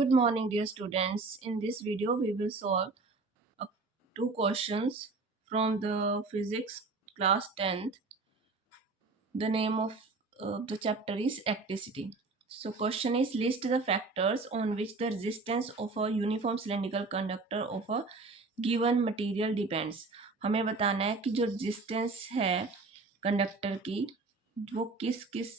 Good morning, dear students. In this video, we will solve two questions from the physics class 10th. The name of the chapter is electricity. So, question is list the factors on which the resistance of a uniform cylindrical conductor of a given material depends. हमें बताना है कि जो resistance है conductor की वो किस किस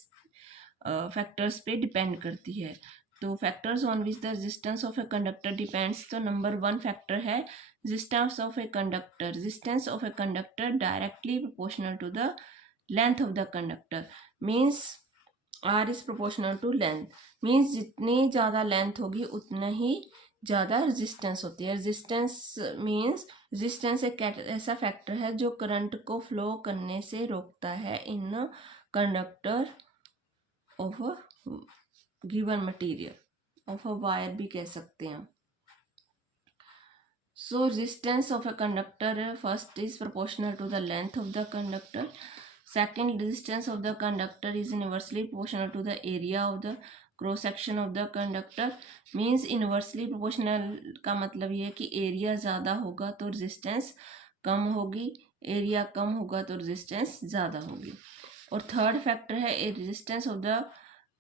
फैक्टर्स पे डिपेंड करती है. तो factors on which the resistance of a conductor depends. तो नंबर 1 फैक्टर है resistance of a conductor. Resistance of a conductor directly proportional to the length of the conductor. Means R is proportional to length. Means जितनी ज़्यादा length होगी उतना ही ज़्यादा resistance होती है. Resistance means resistance एक ऐसा फैक्टर है जो करंट को फ्लो करने से रोकता है in conductor of a given material. Of a wire भी कह सकते हैं. So resistance of a conductor first is proportional to the length of the conductor. Second, resistance of the conductor is inversely proportional to the area of the cross section of the conductor. Means inversely proportional का मतलब ये है कि area ज़्यादा होगा तो resistance कम होगी, area कम होगा तो रेजिस्टेंस ज़्यादा होगी. और थर्ड फैक्टर है resistance of the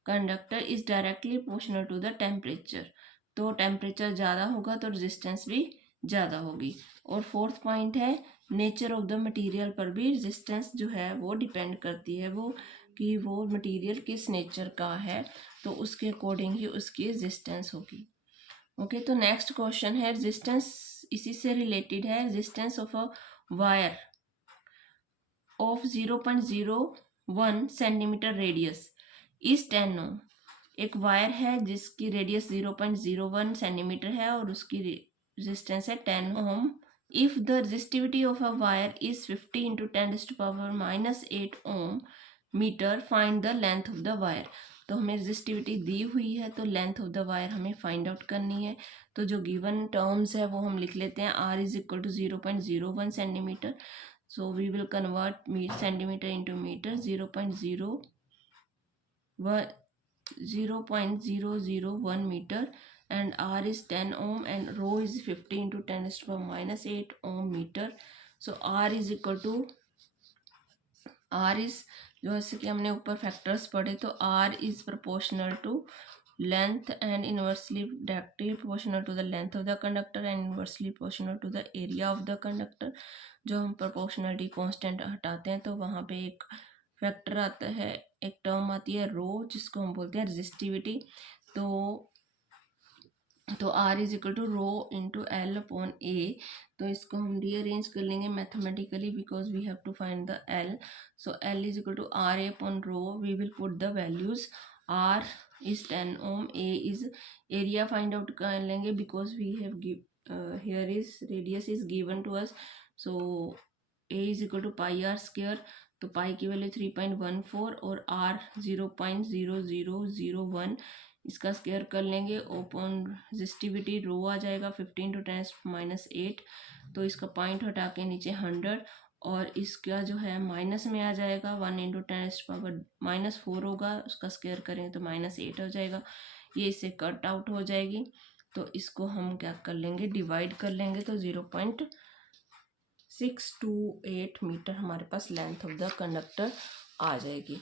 conductor is directly proportional to the temperature. तो टेम्परेचर ज़्यादा होगा तो रेजिस्टेंस भी ज़्यादा होगी. और फोर्थ पॉइंट है नेचर ऑफ द मटेरियल पर भी रेजिस्टेंस जो है वो डिपेंड करती है, वो कि वो मटेरियल किस नेचर का है तो उसके अकॉर्डिंग ही उसकी रेजिस्टेंस होगी. ओके, तो नेक्स्ट क्वेश्चन है रेजिस्टेंस, इसी से रिलेटेड है. Resistance of a wire of 0.01 centimetre radius is 10 ओम. एक वायर है जिसकी रेडियस 0.01 सेंटीमीटर है और उसकी रेजिस्टेंस है 10 ओम. If the resistivity of a wire is 50 into 10 to the power minus 8 ohm meter, find the length of the wire. तो हमें resistivity दी हुई है तो लेंथ ऑफ द वायर हमें फाइंड आउट करनी है. तो जो गिवन टर्म्स है वो हम लिख लेते हैं. R is equal to 0.01 centimetre. So we will convert centimetre into metre. 0.001 meter and R is 10 ohm and rho is 50 into 10 to the power minus 8 ohm meter. So R is equal to R is जैसे कि हमने ऊपर factors पढ़े तो R is proportional to length and inversely directly proportional to the length of the conductor and inversely proportional to the area of the conductor. जो हम proportionality constant हटाते हैं तो वहाँ पे एक फैक्टर आता है, एक टर्म आती है रो जिसको हम बोलते हैं रेजिस्टिविटी. तो R is equal to rho into L upon A. तो इसको हम रीअरेंज कर लेंगे mathematically because we have to find the L. So L is equal to R A upon rho. We will put the values. R is 10 ohm, A is area find out कर लेंगे because we have here is radius is given to us. So A is equal to pi R square. तो पाई की value 3.14 और R 0.0001. इसका square कर लेंगे. Open resistivity रो आ जाएगा 15 to 10 minus 8. तो इसका पॉइंट हटा के नीचे 100 और इसका जो है माइनस में आ जाएगा. 1 इंटू 10 पावर -4 होगा, उसका स्क्वायर करेंगे तो -8 हो जाएगा. ये इससे कट आउट हो जाएगी. तो इसको हम क्या कर लेंगे, डिवाइड कर लेंगे. तो 0.628 मीटर हमारे पास लेंथ ऑफ द कंडक्टर आ जाएगी.